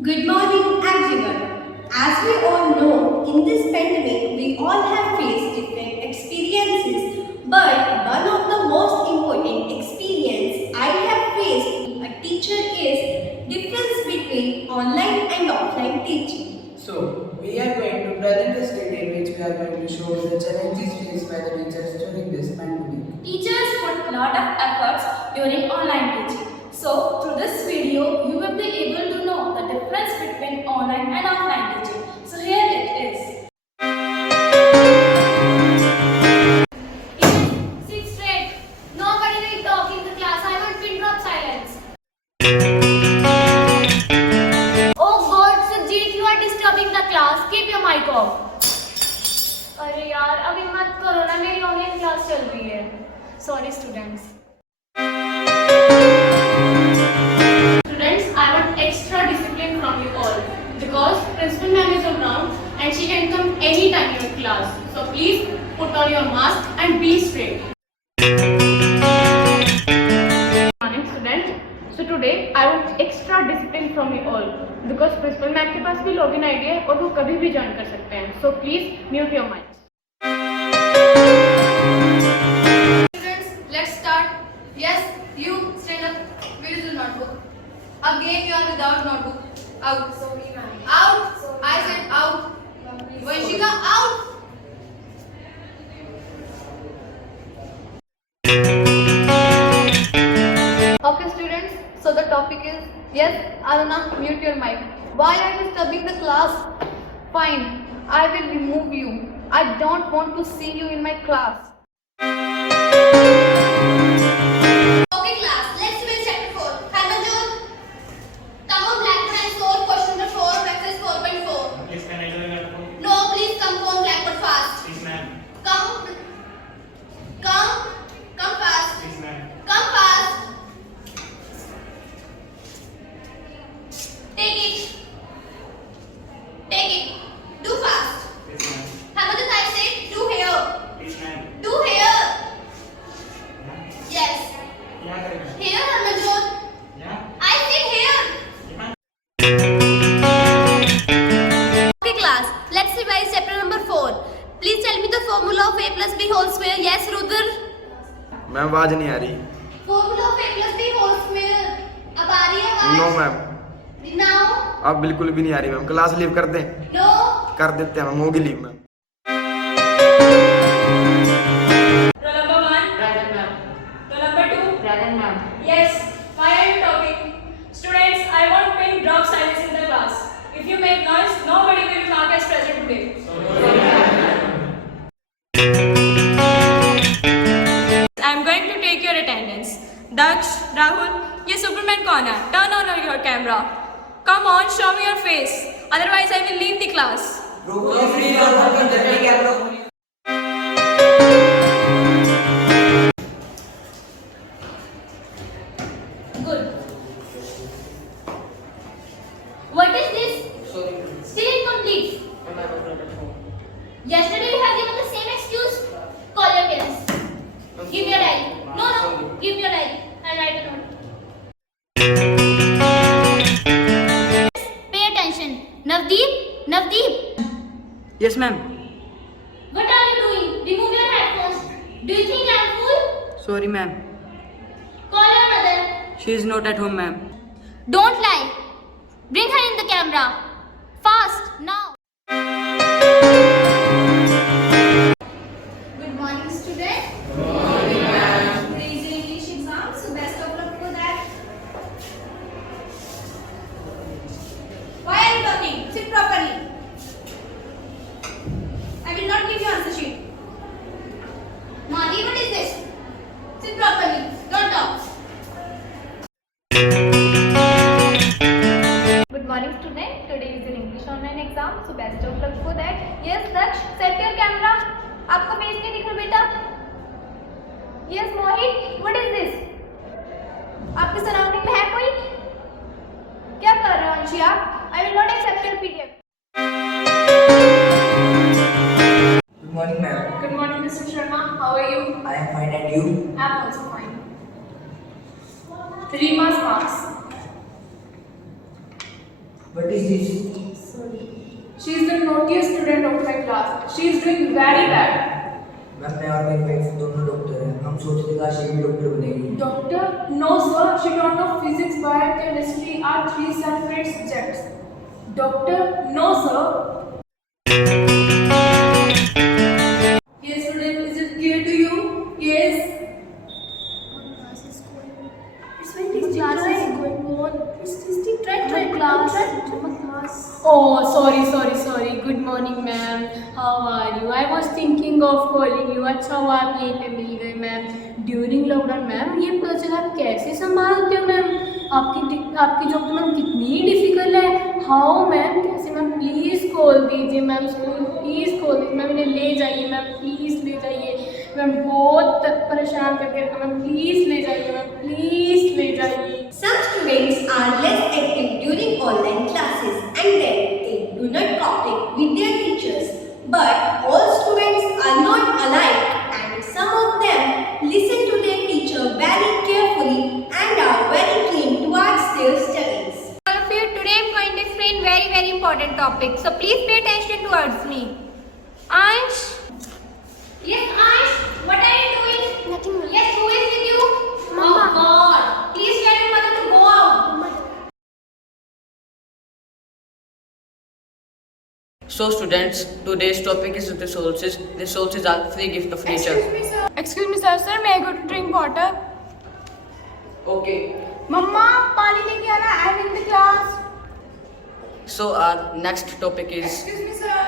Good morning everyone. As we all know, in this pandemic, we all have faced different experiences. But one of the most important experience I have faced a teacher is difference between online and offline teaching. So, we are going to present a study in which we are going to show the challenges faced by the teachers during this pandemic. Teachers put lot of efforts during online teaching. So, through this video, you will be able to know the difference between online and offline teaching. So, here it is. Sit straight. Nobody will talk in the class. I want pin drop silence. Oh God, Surjit, you are disturbing the class. Keep your mic off. अरे यार अभी मत करो ना मेरी online class चल रही है sorry students I want extra discipline from you all because principal ma'am is around and she can come anytime in your class, so please put on your mask and be straight. Morning student, so today I want extra discipline from you all because principal ma'am के पास भी login ID है और वो कभी भी join कर सकते हैं, so please mute your mics. Students, let's start. Yes, you stand up. Where is your notebook? Again, you are without notebook. Out. Sorry, ma'am. Out. Sorry, I said out. Vanshika, out. Okay, students. So the topic is yes, Aruna, mute your mic. Why are you disturbing the class? Fine, I will remove you. I don't want to see you in my class. Okay class, let's read chapter 4. Harmanjot, come on blackboard and solve question number 4 versus 4.4. Please, can I join your phone? No, please come on blackboard fast. Please, ma'am. Come fast. Please, ma'am. Come fast. Take it. Do fast. Please, ma'am. Harmanjot, I said do here. Please, ma'am. Do here. Yeah. Yes. Yeah, correct, ma'am. Here, Harmanjot. Yeah. I said here. Yeah, ma'am. Okay class, let's revise chapter number 4. Please tell me the formula of a plus b whole square. Yes, Rudra? Ma'am आवाज नहीं आ रही. Formula of a plus b whole square. अब आ रही है आवाज? No ma'am, Now? अब बिल्कुल भी नहीं आ रही मैम. क्लास लीव कर दें? No? कर देते हैं मैम, होगी leave ma'am. Roll number 1. Present, ma'am. Roll number 2. Present, ma'am. Yes. Why are you talking? Students, I want pin drop silence in the class. If you make noise, nobody will mark as present today. I am going to take your attendance. Daksh, Rahul, ये Superman कौन है? Turn on your camera. Come on, show me your face. Otherwise, I will leave the class. Good. What is this? Sorry. Still incomplete. Ma'am, I was not at home. Yesterday you have given the same excuse. Call your parents. Give me your diary. No. Give me your diary. I'll write a note. Pay attention. Navdeep. Yes, ma'am. What are you doing? Remove your headphones. Do you think I'm a fool? Sorry, ma'am. Call your mother. She is not at home, ma'am. Don't lie. Bring her in the camera. Fast, now. Good morning, student. Good morning, ma'am. Today is your English exam, so best of luck for that. Why are you talking? Sit properly. I will not give you answer sheet. Madi, what is this? Sit properly. Don't talk. Good morning, student. Today is your English online exam, so best of luck for that. Yes, Daksh, set your camera. आपको page नहीं दिख रहा बेटा? Yes, Mohit, what is this? आपके surrounding में है कोई? क्या कर रहे हो अंशी आप? I will not accept your PDF. Good morning, ma'am. Good morning, Mr. Sharma. How are you? I am fine, and you? I'm also fine. 3 marks. But What is this? She is the naughtiest student of my class. She is doing very bad. Ma'am मैं और मेरी wife दोनों doctor हैं, हम सोचते थे काश ये भी डॉक्टर बनेगी। Doctor? No sir, she don't know physics, biochemistry are 3 separate subjects. Doctor? No sir. Yes student, is it clear to you? Yes. Oh, sorry. Good morning, ma'am. How are you? I was thinking of calling you. अच्छा हुआ आप यहीं पे मिल गए, ma'am. During lockdown, ma'am, ये project आप कैसे संभालते हो, मैम? आपकी जॉब तो मैम कितनी डिफिकल्ट है. हाउ मैम, कैसे मैम? प्लीज़ कॉल दीजिए मैम, स्कूल प्लीज़ कॉल दीजिए मैम, इन्हें ले जाइए मैम, प्लीज़ ले जाइए मैम. बहुत परेशान करके रखा मैम, प्लीज़ ले जाइए मैम, प्लीज़ ले जाइए. Some students are less active during online classes and then they do not cooperate with their teachers. But all students are not alike and some of them listen to their teacher very carefully and are very keen towards their studies. All of you, today I am going to explain very important topic. So please pay attention towards me. Ansh? Yes, Ansh? What are you doing? Nothing. Yes, who is with you? Mama. Oh God. Please tell your mother to go out. So students, today's topic is resources. Resources are free gift of nature. Excuse me sir, may I go to drink water? Okay. Mama, पानी लेके आना. I am in the class. So our next topic is Excuse me sir.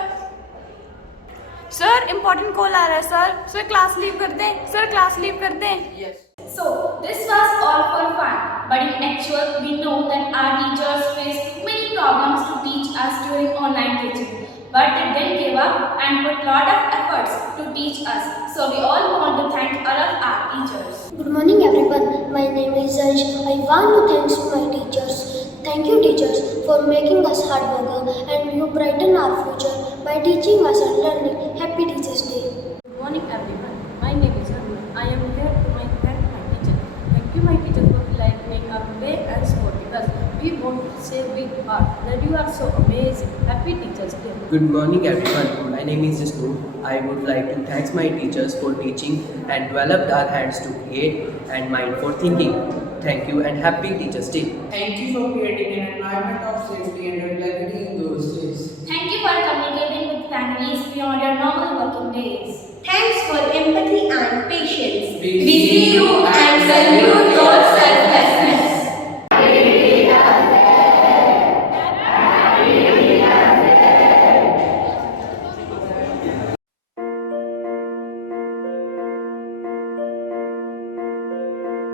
Sir, important call आ रहा है sir. Sir, class leave कर दें. Sir, class leave कर दें. yes. So, this was all for fun, but in actual, we know that our teachers face too many problems to teach us during online teaching. But they didn't give up and put lot of efforts to teach us. So, we all want to thank all of our teachers. Good morning everyone. My name is Ansh. I want to thank my teachers. Thank you teachers for making us hard worker and you brighten our future by teaching us and learning. Happy Teachers Day. Good morning, everyone. My name is Arun. I am here to thank my teacher. Thank you, my teacher, for lightening our day and supporting us. We want to say with heart that you are so amazing. Happy Teachers Day. Good morning everyone, my name is Vishnu. I would like to thank my teachers for teaching and developed our hands to create and mind for thinking. Thank you and happy Teachers Day. Thank you for creating an environment of safety and regularity in those days. Thank you for communicating with families beyond your normal working days. Thanks for empathy and patience. We see you and salute your selflessness.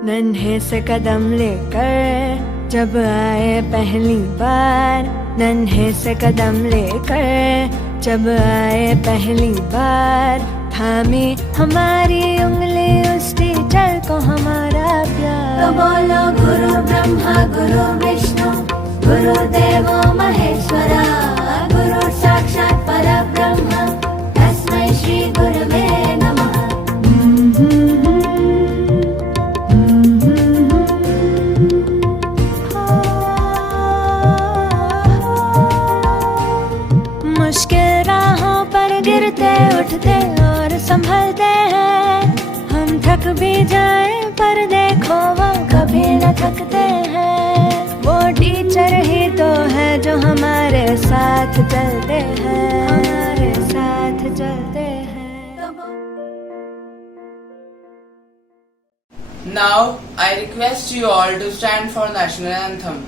नन्हे से कदम लेकर जब आए पहली बार, नन्हे से कदम लेकर जब आए पहली बार, थामी हमारी उंगली उस टीचर को हमारा प्यार. तो बोलो गुरु ब्रह्मा गुरु विष्णु गुरुदेवो महेश्वरा, गुरु साक्षात् परब्रह्म तस्मै श्री गुरवे नमः. मुश्किल राहों पर गिरते उठते और संभलते हैं, हम थक भी जाएं पर देखो वो कभी न थकते हैं. वो टीचर ही तो है जो हमारे साथ चलते हैं, हमारे साथ चलते हैं. Now, I request you all to stand for national anthem.